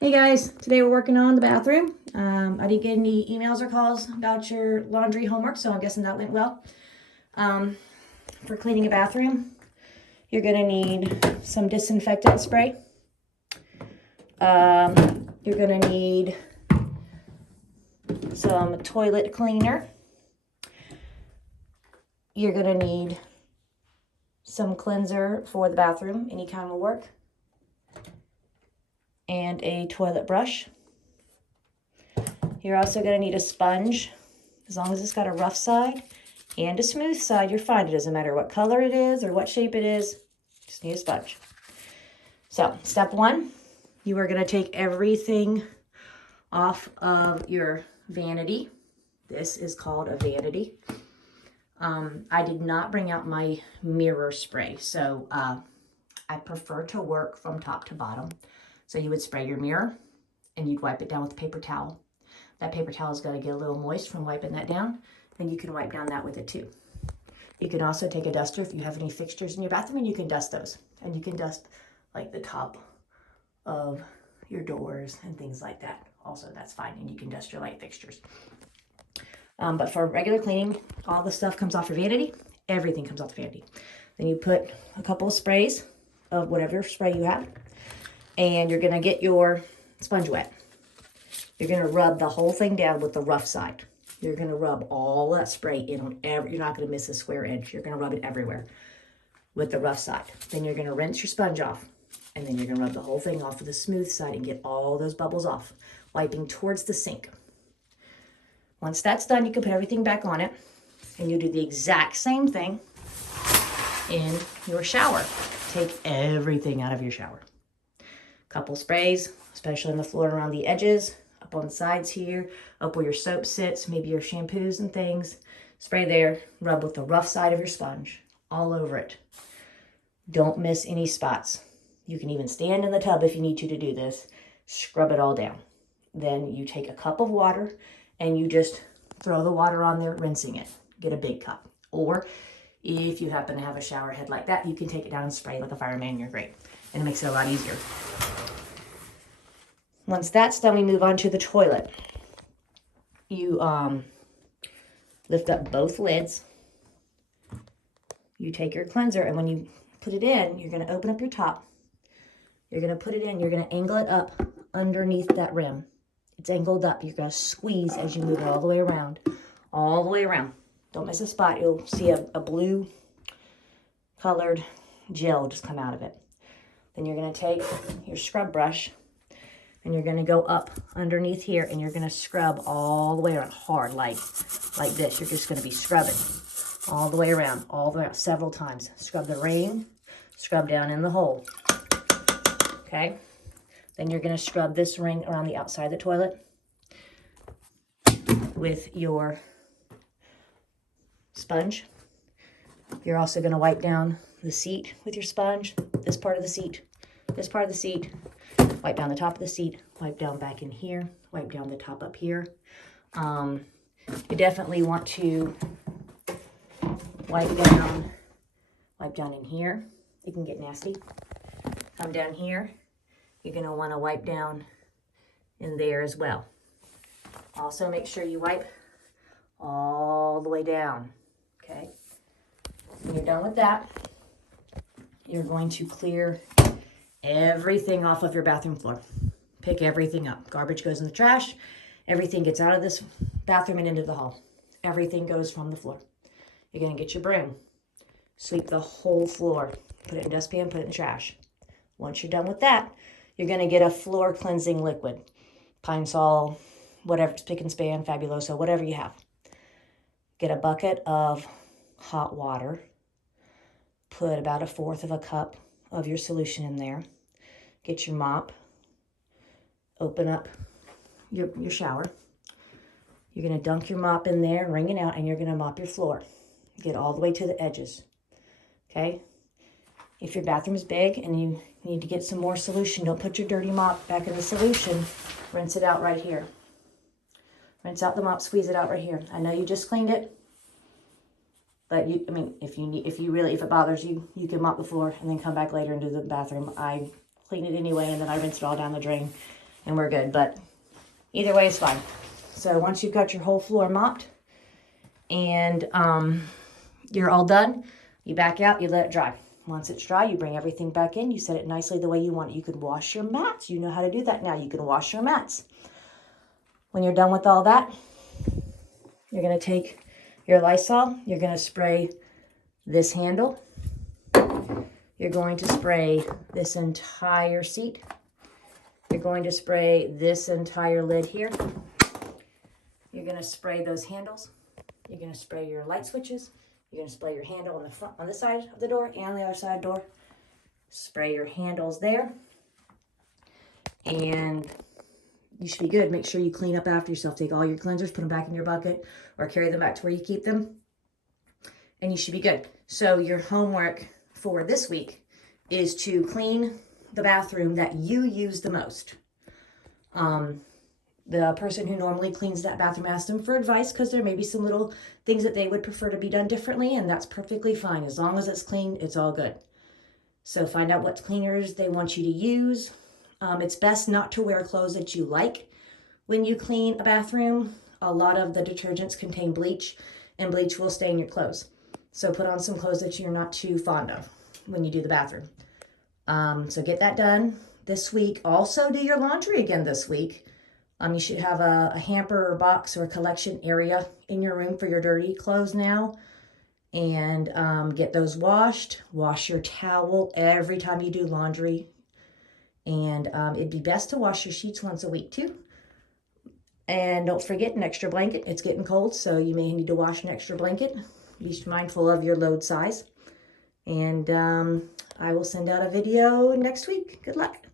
Hey guys, today we're working on the bathroom. I didn't get any emails or calls about your laundry homework, so I'm guessing that went well. For cleaning a bathroom, you're gonna need some disinfectant spray. You're gonna need some toilet cleaner. You're gonna need some cleanser for the bathroom, any kind will work, and a toilet brush. You're also gonna need a sponge. As long as it's got a rough side and a smooth side, you're fine. It doesn't matter what color it is or what shape it is, just need a sponge. So, step one, you are gonna take everything off of your vanity. This is called a vanity. I did not bring out my mirror spray, so I prefer to work from top to bottom. So you would spray your mirror and you'd wipe it down with a paper towel. That paper towel is going to get a little moist from wiping that down, and you can wipe down that with it too. You can also take a duster if you have any fixtures in your bathroom, and you can dust those. And you can dust like the top of your doors and things like that. Also, that's fine, and you can dust your light fixtures. But for regular cleaning, all the stuff comes off your vanity. Everything comes off the vanity. Then you put a couple of sprays of whatever spray you have, and you're going to get your sponge wet. You're going to rub the whole thing down with the rough side. You're going to rub all that spray in on you're not going to miss a square inch. You're going to rub it everywhere with the rough side. Then you're going to rinse your sponge off. And then you're going to rub the whole thing off with the smooth side and get all those bubbles off, wiping towards the sink. Once that's done, you can put everything back on it. And you do the exact same thing in your shower. Take everything out of your shower. Couple sprays, especially on the floor around the edges, up on the sides here, up where your soap sits, maybe your shampoos and things. Spray there, rub with the rough side of your sponge all over it. Don't miss any spots. You can even stand in the tub if you need to do this. Scrub it all down. Then you take a cup of water and you just throw the water on there, rinsing it. Get a big cup. Or if you happen to have a shower head like that, you can take it down and spray like a fireman. You're great. And it makes it a lot easier. Once that's done, we move on to the toilet. You lift up both lids. You take your cleanser, and when you put it in, you're going to open up your top. You're going to put it in. You're going to angle it up underneath that rim. It's angled up. You're going to squeeze as you move it all the way around. All the way around. Don't miss a spot. You'll see a blue colored gel just come out of it. Then you're going to take your scrub brush, and you're going to go up underneath here, and you're going to scrub all the way around hard, like this. You're just going to be scrubbing all the way around, several times. Scrub the ring, scrub down in the hole. Okay? Then you're going to scrub this ring around the outside of the toilet with your sponge. You're also going to wipe down the seat with your sponge, this part of the seat, this part of the seat. Wipe down the top of the seat, wipe down back in here, wipe down the top up here. You definitely want to wipe down in here. It can get nasty. Come down here. You're going to want to wipe down in there as well. Also make sure you wipe all the way down. Okay? When you're done with that, you're going to clear everything off of your bathroom floor. Pick everything up. Garbage goes in the trash. Everything gets out of this bathroom and into the hall. Everything goes from the floor. You're going to get your broom. Sweep the whole floor. Put it in a dustpan, put it in the trash. Once you're done with that, you're going to get a floor cleansing liquid. Pine Sol, whatever, Spick and Span, Fabuloso, whatever you have. Get a bucket of hot water. Put about 1/4 of a cup of your solution in there. Get your mop. Open up your shower. You're going to dunk your mop in there, wring it out, and you're going to mop your floor. Get all the way to the edges. Okay? If your bathroom is big and you need to get some more solution, don't put your dirty mop back in the solution. Rinse it out right here. Rinse out the mop, squeeze it out right here. I know you just cleaned it, but if it bothers you, you can mop the floor and then come back later and do the bathroom. I clean it anyway, and then I rinse it all down the drain and we're good. But either way is fine. So once you've got your whole floor mopped and you're all done, you back out, you let it dry. Once it's dry, you bring everything back in. You set it nicely the way you want it. You can wash your mats. You know how to do that now. You can wash your mats. When you're done with all that, you're going to take your Lysol. You're going to spray this handle. You're going to spray this entire seat. You're going to spray this entire lid here. You're going to spray those handles. You're going to spray your light switches. You're going to spray your handle on the front, on this side of the door and the other side of the door. Spray your handles there. And you should be good. Make sure you clean up after yourself. Take all your cleansers, put them back in your bucket, or carry them back to where you keep them. And you should be good. So your homework for this week is to clean the bathroom that you use the most. The person who normally cleans that bathroom asks them for advice because there may be some little things that they would prefer to be done differently, and that's perfectly fine. As long as it's clean, it's all good. So find out what cleaners they want you to use. It's best not to wear clothes that you like when you clean a bathroom. A lot of the detergents contain bleach, and bleach will stain your clothes. So put on some clothes that you're not too fond of when you do the bathroom. So get that done this week. Also do your laundry again this week. You should have a hamper or box or a collection area in your room for your dirty clothes now. And get those washed. Wash your towel every time you do laundry. And it'd be best to wash your sheets once a week too. And don't forget an extra blanket. It's getting cold, so you may need to wash an extra blanket. Be mindful of your load size. And I will send out a video next week. Good luck.